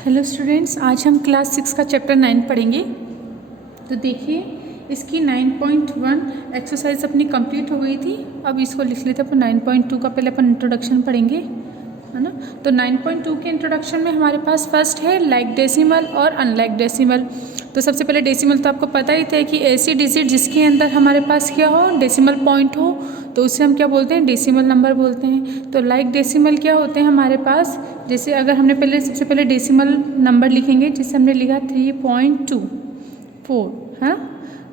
Hello students, आज हम class 6 का चैप्टर 9 पढ़ेंगे। तो देखिए, इसकी 9.1 एक्सरसाइज अपनी कंप्लीट हो गई थी। अब इसको लिख लेते हैं। अपन 9.2 का पहले अपन इंट्रोडक्शन पढ़ेंगे, है ना। तो 9.2 के इंट्रोडक्शन में हमारे पास फर्स्ट है लाइक डेसिमल और अनलाइक डेसिमल। तो सबसे पहले डेसिमल तो आपको पता ही था कि ऐसी डिजिट जिसके अंदर हमारे पास क्या हो, डेसिमल पॉइंट हो, तो उसे हम क्या बोलते हैं, डेसिमल नंबर बोलते हैं। तो लाइक डेसिमल क्या होते हैं हमारे पास, जैसे अगर हमने सबसे पहले डेसिमल नंबर लिखेंगे, जैसे हमने लिखा 3.24, है।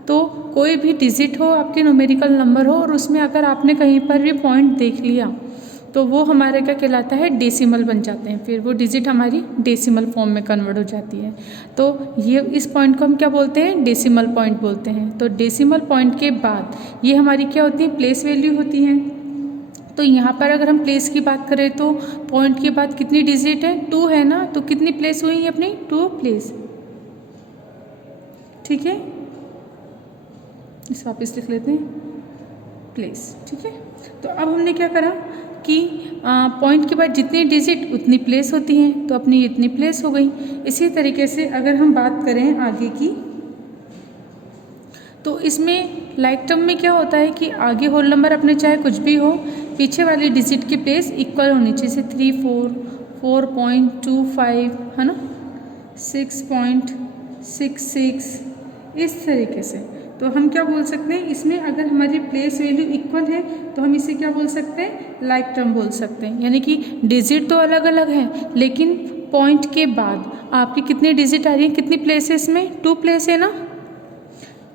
तो कोई भी डिजिट हो, आपके न्यूमेरिकल नंबर हो, और उसमें अगर आपने कहीं पर भी पॉइंट देख लिया तो वो हमारे क्या कहलाता है, डेसिमल बन जाते हैं। फिर वो डिजिट हमारी डेसिमल फॉर्म में कन्वर्ट हो जाती है। तो ये इस पॉइंट को हम क्या बोलते हैं, डेसिमल पॉइंट बोलते हैं। तो डेसिमल पॉइंट के बाद ये हमारी क्या होती है, प्लेस वैल्यू होती है। तो यहाँ पर अगर हम प्लेस की बात करें तो पॉइंट के बाद कितनी डिजिट है, 2 है ना। तो कितनी प्लेस हुई है अपनी, 2 प्लेस, ठीक है। इस वापस लिख लेते हैं, प्लेस, ठीक है। तो अब हमने क्या करा कि पॉइंट के बाद जितनी डिजिट उतनी प्लेस होती हैं, तो अपनी इतनी प्लेस हो गई। इसी तरीके से अगर हम बात करें आगे की, तो इसमें लाइक टर्म में क्या होता है कि आगे होल नंबर अपने चाहे कुछ भी हो, पीछे वाली डिजिट की प्लेस इक्वल होनी चाहिए। जैसे 3, 4, 4.25, है ना, 6.66, इस तरीके से। तो हम क्या बोल सकते हैं, इसमें अगर हमारी प्लेस वैल्यू इक्वल है तो हम इसे क्या बोल सकते हैं, लाइक टर्म बोल सकते हैं। यानी कि डिजिट तो अलग अलग है, लेकिन पॉइंट के बाद आपकी कितनी डिजिट आ रही है, कितनी प्लेस है इसमें, 2 प्लेस है ना।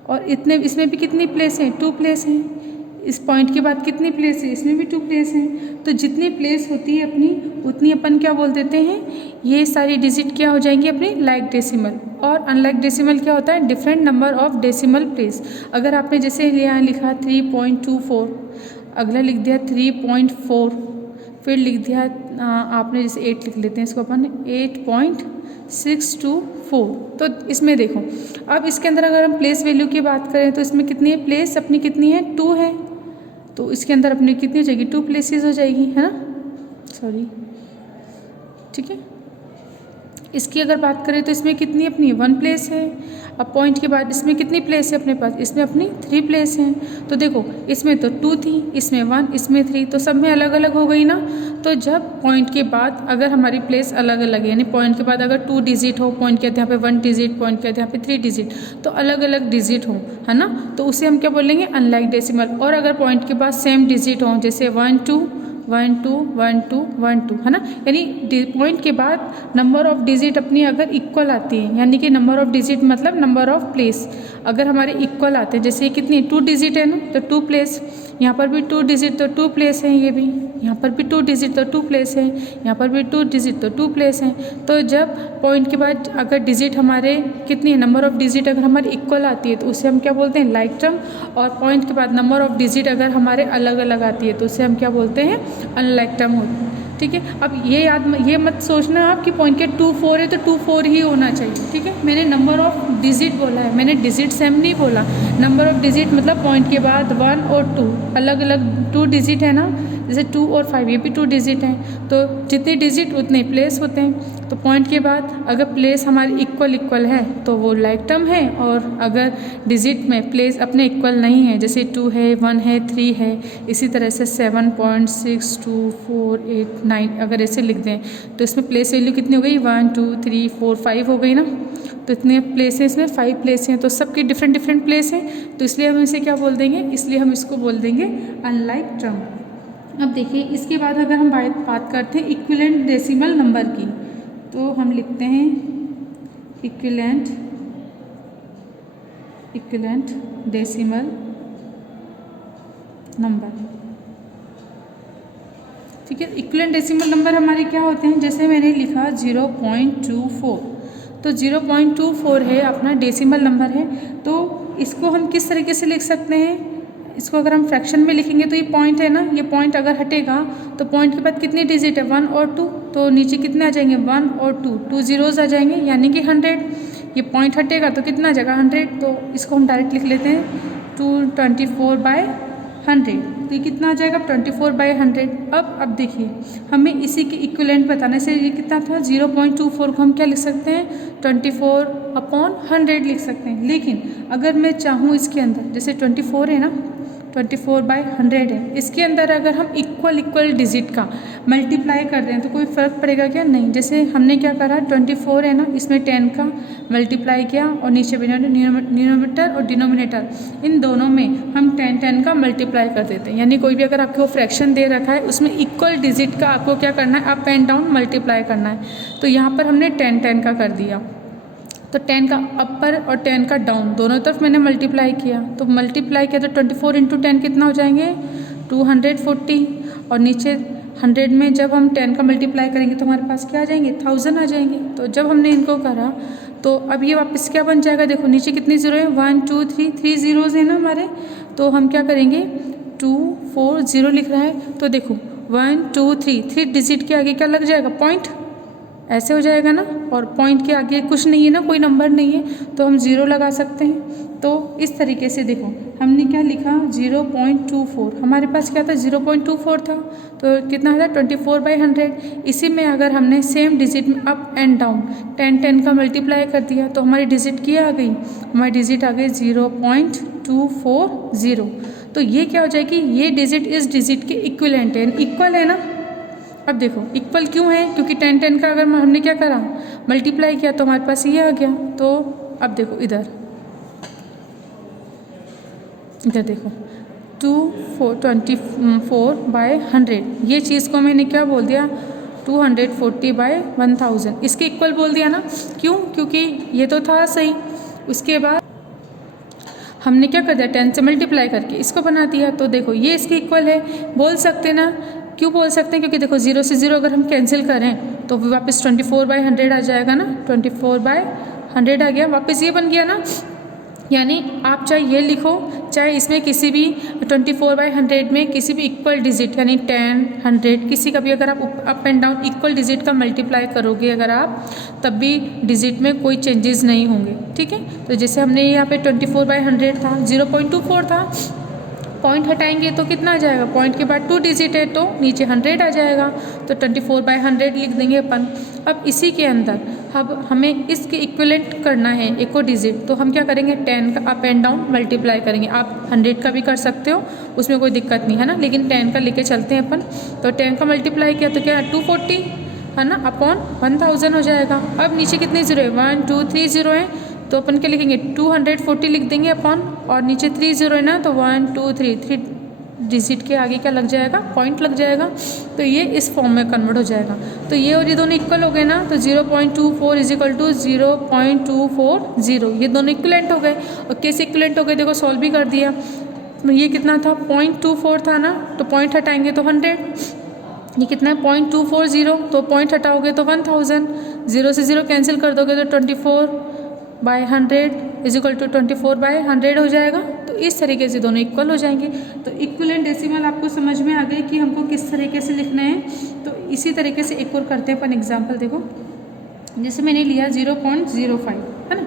और इतने इसमें भी कितनी प्लेस है, 2 प्लेस हैं। इस पॉइंट के बाद कितनी प्लेस है, इसमें भी 2 प्लेस हैं। तो जितनी प्लेस होती है अपनी, उतनी अपन क्या बोल देते हैं, ये सारी डिजिट क्या हो जाएंगी अपनी लाइक डेसिमल। और अनलाइक डेसिमल क्या होता है, different number of decimal place. अगर आपने जैसे यहाँ लिखा 3.24, अगला लिख दिया 3.4, फिर लिख दिया आपने जैसे 8 लिख लेते हैं इसको अपन 8.624। तो इसमें देखो, अब इसके अंदर अगर हम प्लेस वैल्यू की बात करें तो इसमें कितनी है, प्लेस अपनी कितनी है, 2 है। तो इसके अंदर अपनी कितनी हो जाएगी, 2 प्लेसेस हो जाएगी, है ना, सॉरी, ठीक है। इसकी अगर बात करें तो इसमें कितनी अपनी 1 प्लेस है। अब पॉइंट के बाद इसमें कितनी प्लेस है अपने पास, इसमें अपनी 3 प्लेस हैं। तो देखो, इसमें तो 2 थी, इसमें 1, इसमें 3, तो सब में अलग अलग हो गई ना। तो जब पॉइंट के बाद अगर हमारी प्लेस अलग अलग है, यानी पॉइंट के बाद अगर 2 डिजिट हो, पॉइंट के यहाँ पे 1 डिजिट, पॉइंट के यहाँ पे 3 डिजिट, तो अलग अलग डिजिट हो, है ना, तो उसे हम क्या बोलेंगे, अनलाइक डेसिमल। और अगर पॉइंट के बाद सेम डिजिट हो, जैसे 1 2 1 2 1 2 1 2, है ना, यानी पॉइंट के बाद नंबर ऑफ डिजिट अपनी अगर इक्वल आती है, यानी कि नंबर ऑफ डिजिट मतलब नंबर ऑफ प्लेस अगर हमारे इक्वल आते हैं, जैसे कितनी 2 डिजिट है ना, तो 2 प्लेस, यहाँ पर भी 2 डिजिट तो 2 प्लेस है, ये भी यहाँ पर भी 2 डिजिट तो 2 प्लेस है, यहाँ पर भी 2 डिजिट तो 2 प्लेस हैं। तो जब पॉइंट के बाद अगर डिजिट हमारे कितनी नंबर ऑफ डिजिट अगर हमारी इक्वल आती है तो उसे हम क्या बोलते हैं, लाइक टर्म। और पॉइंट के बाद नंबर ऑफ डिजिट अगर हमारे अलग अलग आती है तो उसे हम क्या बोलते हैं, अनलाइक टर्म होती है, ठीक है। अब ये मत सोचना आप कि पॉइंट के 2 4 है तो 2 4 ही होना चाहिए, ठीक है। मैंने नंबर ऑफ डिजिट बोला है, मैंने डिजिट सेम नहीं बोला। नंबर ऑफ डिजिट मतलब पॉइंट के बाद 1 और 2 अलग अलग 2 डिजिट है ना, जैसे 2 और 5 ये भी 2 डिजिट हैं। तो जितने डिजिट उतने प्लेस होते हैं। तो पॉइंट के बाद अगर प्लेस हमारी इक्वल है तो वो लाइक टर्म है, और अगर डिजिट में प्लेस अपने इक्वल नहीं है, जैसे 2 है, 1 है, 3 है, इसी तरह से 7.62489 अगर ऐसे लिख दें तो इसमें प्लेस वैल्यू कितनी हो गई, 1 2 3 4 5 हो गई ना। तो इतने प्लेस हैं, इसमें 5 प्लेस हैं, तो सबकी डिफरेंट डिफरेंट प्लेस हैं, तो इसलिए हम इसे क्या बोल देंगे, इसलिए हम इसको बोल देंगे अनलाइक टर्म। अब देखिए, इसके बाद अगर हम बात करते हैं इक्विवेलेंट डेसिमल नंबर की, तो हम लिखते हैं इक्विवेलेंट डेसिमल नंबर, ठीक है। इक्विवेलेंट डेसिमल नंबर हमारे क्या होते हैं, जैसे मैंने लिखा 0.24, तो 0.24 है अपना डेसिमल नंबर है। तो इसको हम किस तरीके से लिख सकते हैं, इसको अगर हम फ्रैक्शन में लिखेंगे तो ये पॉइंट है ना, ये पॉइंट अगर हटेगा तो पॉइंट के बाद कितनी डिजिट है, 1 और 2, तो नीचे कितने आ जाएंगे, 1 और 2 zeros आ जाएंगे, यानी कि 100। ये पॉइंट हटेगा तो कितना आ जाएगा, 100। तो इसको हम डायरेक्ट लिख लेते हैं 224/100, 100, तो ये कितना आ जाएगा 24/100। अब देखिए हमें इसी के इक्विवेलेंट बताने से, ये कितना था 0.24 को हम क्या लिख सकते हैं 24/100 लिख सकते हैं। लेकिन अगर मैं चाहूँ इसके अंदर, जैसे 24 है ना, 24/100 है, इसके अंदर अगर हम इक्वल डिजिट का मल्टीप्लाई कर दें तो कोई फ़र्क पड़ेगा क्या? नहीं। जैसे हमने क्या करा, 24 है ना, इसमें 10 का मल्टीप्लाई किया और नीचे भी न्यूमरेटर और डिनोमिनेटर इन दोनों में हम 10 का मल्टीप्लाई कर देते हैं। यानी कोई भी अगर आपको फ्रैक्शन दे रखा है उसमें इक्वल डिजिट का आपको क्या करना है, अप एंड डाउन मल्टीप्लाई करना है। तो यहाँ पर हमने 10 का कर दिया, तो 10 का अपर और 10 का डाउन दोनों तरफ मैंने मल्टीप्लाई किया, तो मल्टीप्लाई किया तो 24 × 10 कितना हो जाएंगे 240, और नीचे 100 में जब हम 10 का मल्टीप्लाई करेंगे तो हमारे पास क्या आ जाएंगे 1000 आ जाएंगे। तो जब हमने इनको करा तो अब ये वापस क्या बन जाएगा, देखो नीचे कितनी ज़ीरो है 1 2 3 ज़ीरोज़ है ना हमारे, तो हम क्या करेंगे 240 लिख रहा है, तो देखो 1 2 3 डिजिट के आगे क्या लग जाएगा पॉइंट, ऐसे हो जाएगा ना, और पॉइंट के आगे कुछ नहीं है ना, कोई नंबर नहीं है, तो हम 0 लगा सकते हैं। तो इस तरीके से देखो हमने क्या लिखा 0.24, हमारे पास क्या था 0.24 था, तो कितना था 24/100। इसी में अगर हमने सेम डिजिट में अप एंड डाउन 10 का मल्टीप्लाई कर दिया तो हमारी डिजिट क्या आ गई, हमारी डिजिट आ गई 0.240। तो ये क्या हो जाएगी, ये डिजिट इस डिजिट के इक्विवेलेंट है, इक्वल है ना। अब देखो इक्वल क्यों है, क्योंकि 10 का अगर हमने क्या करा मल्टीप्लाई किया तो हमारे पास ये आ गया। तो अब देखो इधर देखो 24/100, ये चीज़ को मैंने क्या बोल दिया 240/1000, इसके इक्वल बोल दिया ना। क्यों, क्योंकि ये तो था सही, उसके बाद हमने क्या कर दिया 10 से मल्टीप्लाई करके इसको बना दिया, तो देखो ये इसके इक्वल है, बोल सकते ना। क्यों बोल सकते हैं, क्योंकि देखो 0 से 0 अगर हम कैंसिल करें तो वापस 24/100 आ जाएगा ना, 24/100 आ गया, वापस ये बन गया ना। यानी आप चाहे ये लिखो, चाहे इसमें किसी भी 24/100 में किसी भी इक्वल डिजिट यानी 10 100 किसी का भी अगर आप up and down equal digit का मल्टीप्लाई करोगे अगर आप, तब भी डिजिट में कोई चेंजेस नहीं होंगे, ठीक है। तो जैसे हमने यहाँ पे 24/100 था, 0.24 था, पॉइंट हटाएंगे तो कितना आ जाएगा, पॉइंट के बाद 2 डिजिट है तो नीचे 100 आ जाएगा, तो 24/100 लिख देंगे अपन। अब इसी के अंदर अब हमें इसके इक्विवेलेंट करना है एक और डिजिट, तो हम क्या करेंगे 10 का अप एंड डाउन मल्टीप्लाई करेंगे। आप 100 का भी कर सकते हो, उसमें कोई दिक्कत नहीं है ना, लेकिन 10 का लेके चलते हैं अपन। तो 10 का मल्टीप्लाई किया तो क्या है 240 है ना, अपॉन 1000 हो जाएगा। अब नीचे कितने ज़ीरो है 1 2 3 ज़ीरो है, तो अपन क्या लिखेंगे 240 लिख देंगे अपन, और नीचे 3 ज़ीरो है ना, तो 1 2 3 डिजिट के आगे क्या लग जाएगा पॉइंट लग जाएगा, तो ये इस फॉर्म में कन्वर्ट हो जाएगा। तो ये और ये दोनों इक्वल हो गए ना, तो 0.24 = 0.240, ये दोनों इक्वलेंट हो गए। और कैसे इक्वलेंट हो गए, देखो सॉल्व भी कर दिया। ये कितना था 0.24 था ना, तो पॉइंट हटाएंगे तो 100, ये कितना है 0.240, तो पॉइंट हटाओगे तो 1000, 0 से 0 कैंसिल कर दोगे तो 24/100 = 24/100 हो जाएगा। तो इस तरीके से दोनों इक्वल हो जाएंगे। तो इक्वलेंट डेसिमल आपको समझ में आ गई कि हमको किस तरीके से लिखना है। तो इसी तरीके से एक और करते हैं अपन एग्जाम्पल। देखो जैसे मैंने लिया 0.05 है ना,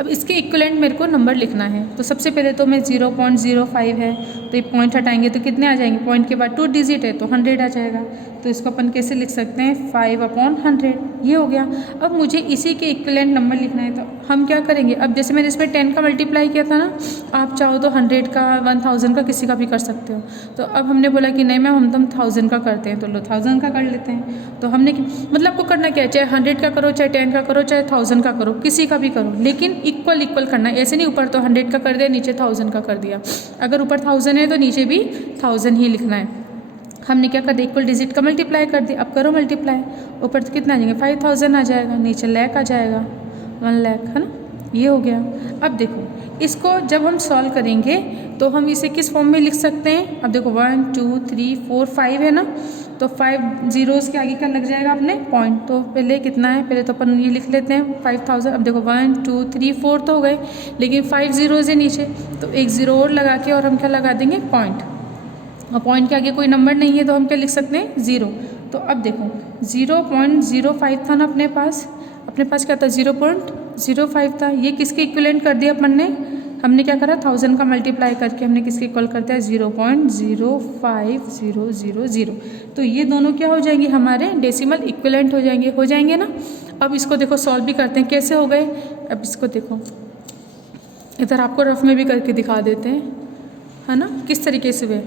अब इसके इक्वलेंट मेरे को नंबर लिखना है। तो सबसे पहले तो मैं 0.05 है, तो ये पॉइंट हटाएंगे तो कितने आ जाएंगे, पॉइंट के बाद 2 डिजिट है तो 100 आ जाएगा। तो इसको अपन कैसे लिख सकते हैं 5/100, ये हो गया। अब मुझे इसी के इक्वलेंट नंबर लिखना है, तो हम क्या करेंगे, अब जैसे मैंने इसमें 10 का मल्टीप्लाई किया था ना, आप चाहो तो 100 का 1000 का किसी का भी कर सकते हो। तो अब हमने बोला कि नहीं मैम हम तो 1000 का करते हैं, तो लो 1000 का कर लेते हैं। तो हमने मतलब आपको करना क्या है, चाहे 100 का करो, चाहे 10 का करो, चाहे 1000 का करो, किसी का भी करो, लेकिन इक्वल करना है। ऐसे नहीं ऊपर तो 100 का कर दिया, नीचे 1000 का कर दिया। अगर ऊपर 1000 है तो नीचे भी 1000 ही लिखना है। हमने क्या कर दिया, इक्वल डिजिट का मल्टीप्लाई कर दिया। अब करो मल्टीप्लाई, ऊपर तो कितना आ जाएंगे 5000 आ जाएगा, नीचे लाख आ जाएगा 1 लाख है ना, ये हो गया। अब देखो इसको जब हम सॉल्व करेंगे तो हम इसे किस फॉर्म में लिख सकते हैं। अब देखो 1 2 3 4 5 है ना, तो 5 ज़ीरोज़ के आगे क्या लग जाएगा अपने पॉइंट। तो पहले कितना है, पहले तो अपन ये लिख लेते हैं 5000। अब देखो 1 2 3 4 तो हो गए, लेकिन 5 ज़ीरोज़ है नीचे, तो एक ज़ीरो और लगा के और हम क्या लगा देंगे पॉइंट। और पॉइंट के आगे कोई नंबर नहीं है तो हम क्या लिख सकते हैं 0। तो अब देखो 0.05 था ना अपने पास क्या था 0.05 था, ये किसके इक्विवेलेंट कर दिया अपन ने हमने क्या करा 1000 का मल्टीप्लाई करके हमने किसके इक्वल कर दिया 0.05000। तो ये दोनों क्या हो जाएंगे हमारे डेसिमल इक्विवेलेंट हो जाएंगे ना। अब इसको देखो सॉल्व भी करते हैं, कैसे हो गए। अब इसको देखो इधर आपको रफ में भी करके दिखा देते हैं, है ना, किस तरीके से हुए।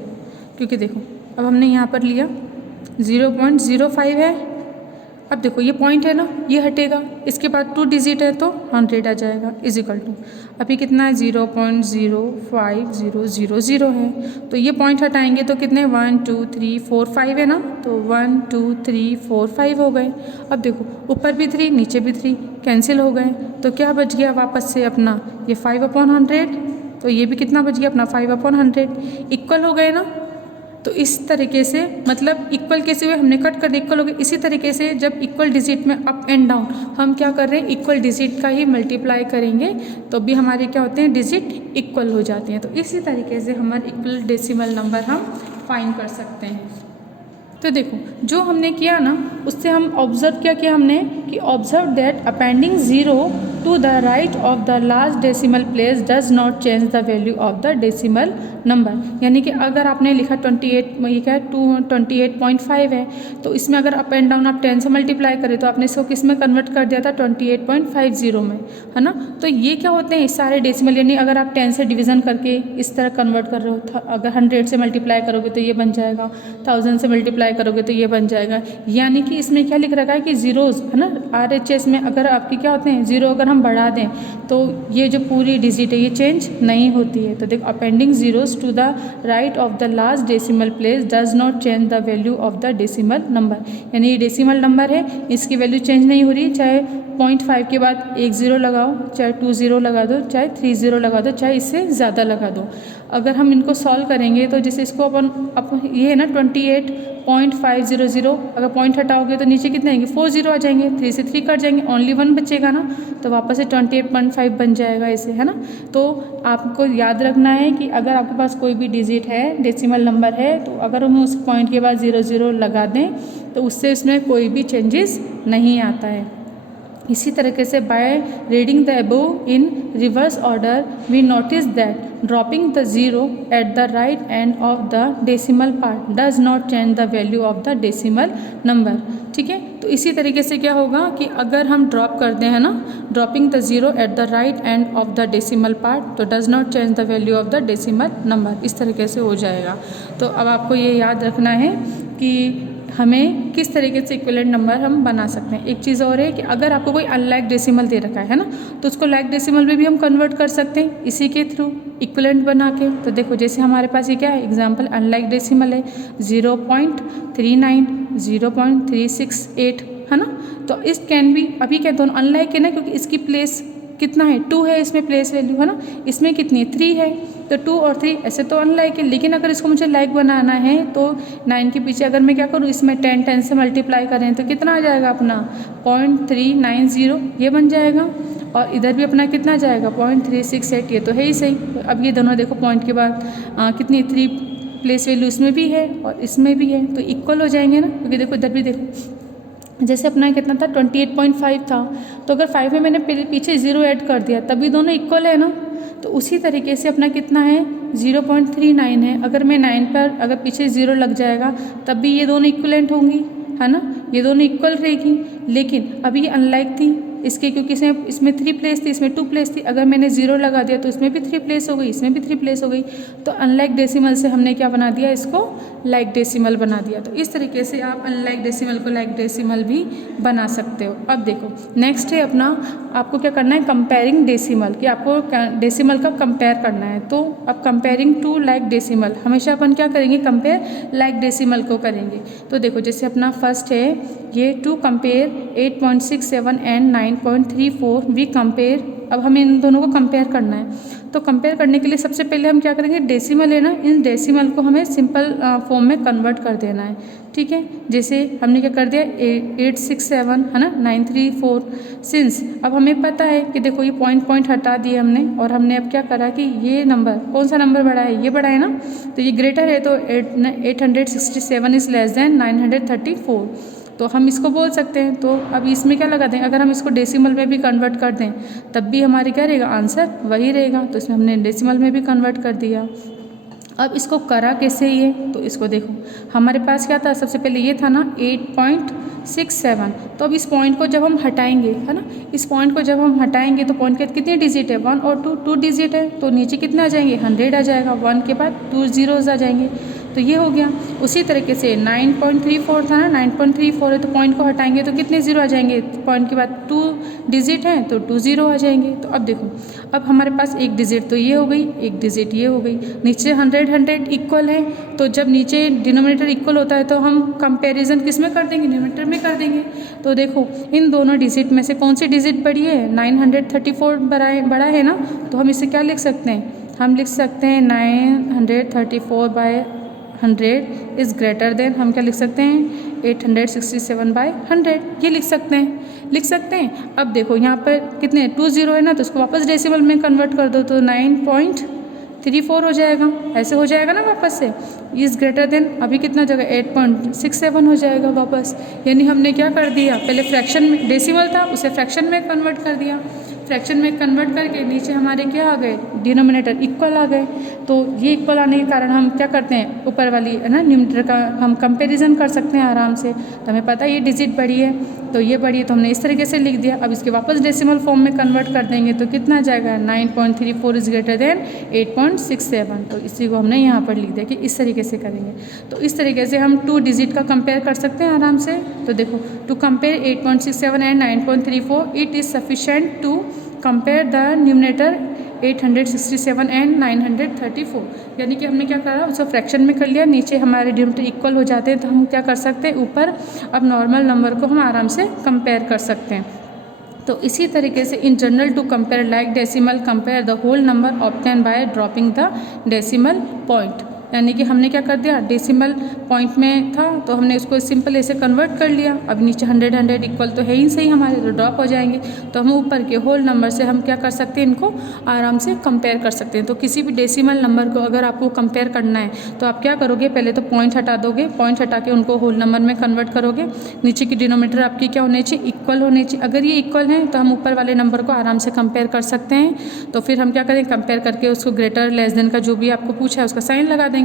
क्योंकि देखो अब हमने यहाँ पर लिया 0.05 है। अब देखो ये पॉइंट है ना, ये हटेगा, इसके बाद 2 डिजिट है तो 100 आ जाएगा इजिकल टू अभी कितना है 0.05000 है। तो ये पॉइंट हटाएंगे तो कितने 1 2 3 4 5 है ना, तो 1 2 3 4 5 हो गए। अब देखो ऊपर भी 3 नीचे भी 3 कैंसिल हो गए, तो क्या बच गया वापस से अपना ये 5/100। तो ये भी कितना बच गया अपना 5/100, इक्वल हो गए ना। तो इस तरीके से मतलब इक्वल कैसे हुए, हमने कट कर दिया इक्वल हो गए। इसी तरीके से जब इक्वल डिजिट में अप एंड डाउन हम क्या कर रहे हैं इक्वल डिजिट का ही मल्टीप्लाई करेंगे तो भी हमारे क्या होते हैं डिजिट इक्वल हो जाते हैं। तो इसी तरीके से हमारे इक्वल डेसिमल नंबर हम फाइंड कर सकते हैं। तो देखो जो हमने किया ना उससे हम ऑब्जर्व क्या किया हमने कि observe that appending 0 to the right of the last decimal place does not change the value of the decimal number. यानी कि अगर आपने लिखा 28 ये क्या है 28.5 है, तो इसमें अगर अप एंड डाउन आप 10 से मल्टीप्लाई करें तो आपने इसको किस में कन्वर्ट कर दिया था 28.50 में, है ना। तो ये क्या होते हैं सारे डेसिमल, यानी अगर आप 10 से डिवीज़न करके इस तरह कन्वर्ट कर रहे हो, अगर 100 से मल्टीप्लाई करोगे तो ये बन जाएगा, 1000 से मल्टीप्लाई करोगे तो ये बन जाएगा। यानी कि इसमें क्या लिख रखा है कि जीरोज़, है ना, RHS में अगर आपकी क्या होते हैं जीरो अगर हम बढ़ा दें तो ये जो पूरी डिजिट है ये चेंज नहीं होती है। तो देखो appending zeros to the right of the last decimal place does not change the value of the decimal number. यानी ये डेसिमल नंबर है, इसकी वैल्यू चेंज नहीं हो रही, चाहे 0.5 के बाद 1 0 लगाओ, चाहे 2 0 लगा दो, चाहे 3 0 लगा दो, चाहे इससे ज़्यादा लगा दो। अगर हम इनको सॉल्व करेंगे तो जैसे इसको अपन ये है ना 28.500, अगर पॉइंट हटाओगे तो नीचे कितने आएंगे 4 0 आ जाएंगे, 3 से 3 कट जाएंगे, ओनली 1 बचेगा ना, तो वापस से 28.5 बन जाएगा इसे, है ना। तो आपको याद रखना है कि अगर आपके पास कोई भी डिजिट है डेसिमल नंबर है तो अगर हम उस पॉइंट के बाद 0 0 लगा दें तो उससे उसमें कोई भी चेंजेस नहीं आता है। इसी तरीके से by reading the above in reverse order we notice that dropping the zero at the right end of the decimal part does not change the value of the decimal number. ठीक है, तो इसी तरीके से क्या होगा कि अगर हम ड्रॉप करते हैं ना dropping the zero at the right end of the decimal part तो does not change the value of the decimal number, इस तरीके से हो जाएगा। तो अब आपको ये याद रखना है कि हमें किस तरीके से इक्विवेलेंट नंबर हम बना सकते हैं। एक चीज़ और है कि अगर आपको कोई अनलाइक डेसिमल दे रखा है ना तो उसको लाइक डेसिमल में भी हम कन्वर्ट कर सकते हैं इसी के थ्रू इक्विवेलेंट बना के। तो देखो जैसे हमारे पास ये क्या है एग्जांपल अनलाइक डेसिमल है 0.39 0.368, है ना। तो इस कैन भी अभी क्या दोनों अनलाइक है ना क्योंकि इसकी प्लेस कितना है 2 है, इसमें प्लेस वैल्यू, है ना, इसमें कितनी 3 है, तो 2 और 3 ऐसे तो अनलाइक है। लेकिन अगर इसको मुझे लाइक बनाना है तो 9 के पीछे अगर मैं क्या करूँ इसमें 10 से मल्टीप्लाई करें तो कितना आ जाएगा अपना 0.390 ये बन जाएगा, और इधर भी अपना कितना जाएगा 0.368, ये तो है ही सही। अब ये दोनों देखो पॉइंट के बाद कितनी 3 प्लेस वैल्यू इसमें भी है और इसमें भी है तो इक्वल हो जाएंगे ना, क्योंकि देखो इधर भी देखो जैसे अपना कितना था 28.5 था, तो अगर 5 में मैंने पीछे 0 ऐड कर दिया तभी दोनों इक्वल है ना। तो उसी तरीके से अपना कितना है 0.39 है, अगर मैं 9 पर अगर पीछे 0 लग जाएगा तब भी ये दोनों इक्वलेंट होंगी, है ना, ये दोनों इक्वल रहेगी। लेकिन अभी ये अनलाइक थी इसके क्योंकि इसमें 3 प्लेस थी, इसमें 2 प्लेस थी, अगर मैंने 0 लगा दिया तो इसमें भी 3 प्लेस हो गई, इसमें भी 3 प्लेस हो गई। तो अनलाइक डेसिमल से हमने क्या बना दिया इसको लाइक डेसिमल बना दिया। तो इस तरीके से आप अनलाइक डेसिमल को लाइक डेसिमल भी बना सकते हो। अब देखो नेक्स्ट है अपना आपको क्या करना है कंपेयरिंग डेसिमल, कि आपको डेसिमल का कंपेयर करना है। तो अब कंपेयरिंग टू लाइक डेसिमल हमेशा अपन क्या करेंगे कंपेयर लाइक डेसिमल को करेंगे। तो देखो जैसे अपना फर्स्ट है ये to compare 8.67 and 9.34 we compare. अब हमें इन दोनों को कंपेयर करना है, तो कंपेयर करने के लिए सबसे पहले हम क्या करेंगे डेसिमल है ना, इन डेसिमल को हमें सिंपल फॉर्म में कन्वर्ट कर देना है। ठीक है, जैसे हमने क्या कर दिया 867 है ना 934 सिंस अब हमें पता है कि देखो ये पॉइंट हटा दिए हमने, और हमने अब क्या करा कि ये नंबर कौन सा नंबर बड़ा है ये बड़ा है ना, तो ये ग्रेटर है तो 867 इज़ लेस देन 934। तो हम इसको बोल सकते हैं। तो अब इसमें क्या लगा दें, अगर हम इसको डेसिमल में भी कन्वर्ट कर दें तब भी हमारे क्या रहेगा, आंसर वही रहेगा। तो इसमें हमने डेसिमल में भी कन्वर्ट कर दिया। अब इसको करा कैसे ये, तो इसको देखो हमारे पास क्या था, सबसे पहले ये था ना 8.67। तो अब इस पॉइंट को जब हम हटाएंगे, है ना, इस पॉइंट को जब हम हटाएंगे तो पॉइंट के कितने डिजिट है, 1 और 2 डिजिट है। तो नीचे कितना आ जाएंगे, 100 आ जाएगा, 1 के बाद 2 zeros आ जाएंगे। तो ये हो गया। उसी तरीके से 9.34 था ना, 9.34 है तो पॉइंट को हटाएंगे तो कितने जीरो आ जाएंगे, पॉइंट के बाद 2 डिजिट हैं तो 2 0 आ जाएंगे। तो अब देखो, अब हमारे पास एक डिजिट तो ये हो गई, एक डिजिट ये हो गई। नीचे 100 इक्वल है, तो जब नीचे डिनोमिनेटर इक्वल होता है तो हम कंपैरिजन किस में कर देंगे, न्यूमरेटर में कर देंगे। तो देखो इन दोनों डिजिट में से कौन सी डिजिट बड़ी है, 934 बड़ा है ना। तो हम इसे क्या लिख सकते हैं, हम लिख सकते हैं 934/100 इज़ ग्रेटर देन, हम क्या लिख सकते हैं 867/100, ये लिख सकते हैं। अब देखो यहाँ पर कितने 2 0 है ना, तो उसको वापस डेसिमल में कन्वर्ट कर दो तो 9.34 हो जाएगा, ऐसे हो जाएगा ना वापस से। इज़ ग्रेटर देन अभी कितना जगह 8.67 हो जाएगा वापस। यानी हमने क्या कर दिया, पहले फ्रैक्शन में डेसिमल था उसे फ्रैक्शन में कन्वर्ट कर दिया, फ्रैक्शन में कन्वर्ट करके नीचे हमारे क्या आ गए, डिनोमिनेटर इक्वल आ गए। तो ये इक्वल आने के कारण हम क्या करते हैं, ऊपर वाली है ना न्यूमरेटर का हम कंपैरिजन कर सकते हैं आराम से। तो हमें पता है ये डिजिट बड़ी है तो ये बड़ी है, तो हमने इस तरीके से लिख दिया। अब इसके वापस डेसिमल फॉर्म में कन्वर्ट कर देंगे तो कितना आ जाएगा, 9.34 इज़ ग्रेटर देन 8.67। तो इसी को हमने यहाँ पर लिख दिया कि इस तरीके से करेंगे। तो इस तरीके से हम 2 डिजिट का कंपेयर कर सकते हैं आराम से। तो देखो to compare 8.67 and 9.34 it is sufficient to compare the numerator 867 and 934। यानी कि हमने क्या करा, उसको फ्रैक्शन में कर लिया, नीचे हमारे डिनोमिनेटर इक्वल हो जाते हैं तो हम क्या कर सकते हैं, ऊपर अब नॉर्मल नंबर को हम आराम से कंपेयर कर सकते हैं। तो इसी तरीके से in general to compare like decimal compare the whole number obtain by dropping the decimal point. यानी कि हमने क्या कर दिया, डेसिमल पॉइंट में था तो हमने उसको सिंपल ऐसे कन्वर्ट कर लिया। अब नीचे 100 इक्वल तो है ही सही हमारे, तो ड्रॉप हो जाएंगे। तो हम ऊपर के होल नंबर से हम क्या कर सकते हैं, इनको आराम से कंपेयर कर सकते हैं। तो किसी भी डेसिमल नंबर को अगर आपको कंपेयर करना है तो आप क्या करोगे, पहले तो पॉइंट हटा दोगे, पॉइंट हटा के उनको होल नंबर में कन्वर्ट करोगे। नीचे की डिनोमिनेटर आपकी क्या होनी चाहिए, इक्वल होनी चाहिए। अगर ये इक्वल है तो हम ऊपर वाले नंबर को आराम से कंपेयर कर सकते हैं। तो फिर हम क्या करें, कंपेयर करके उसको ग्रेटर लेस देन का जो भी आपको पूछा है उसका साइन लगा देंगे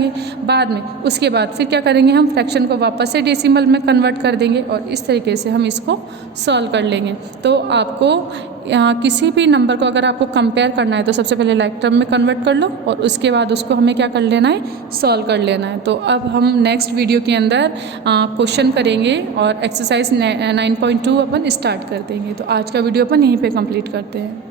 बाद में। उसके बाद फिर क्या करेंगे, हम फ्रैक्शन को वापस से डेसिमल में कन्वर्ट कर देंगे और इस तरीके से हम इसको सॉल्व कर लेंगे। तो आपको यहाँ किसी भी नंबर को अगर आपको कंपेयर करना है तो सबसे पहले लाइक टर्म में कन्वर्ट कर लो और उसके बाद उसको हमें क्या कर लेना है, सॉल्व कर लेना है। तो अब हम नेक्स्ट वीडियो के अंदर क्वेश्चन करेंगे और एक्सरसाइज 9.2 अपन स्टार्ट कर देंगे। तो आज का वीडियो अपन यहीं पे कंप्लीट करते हैं।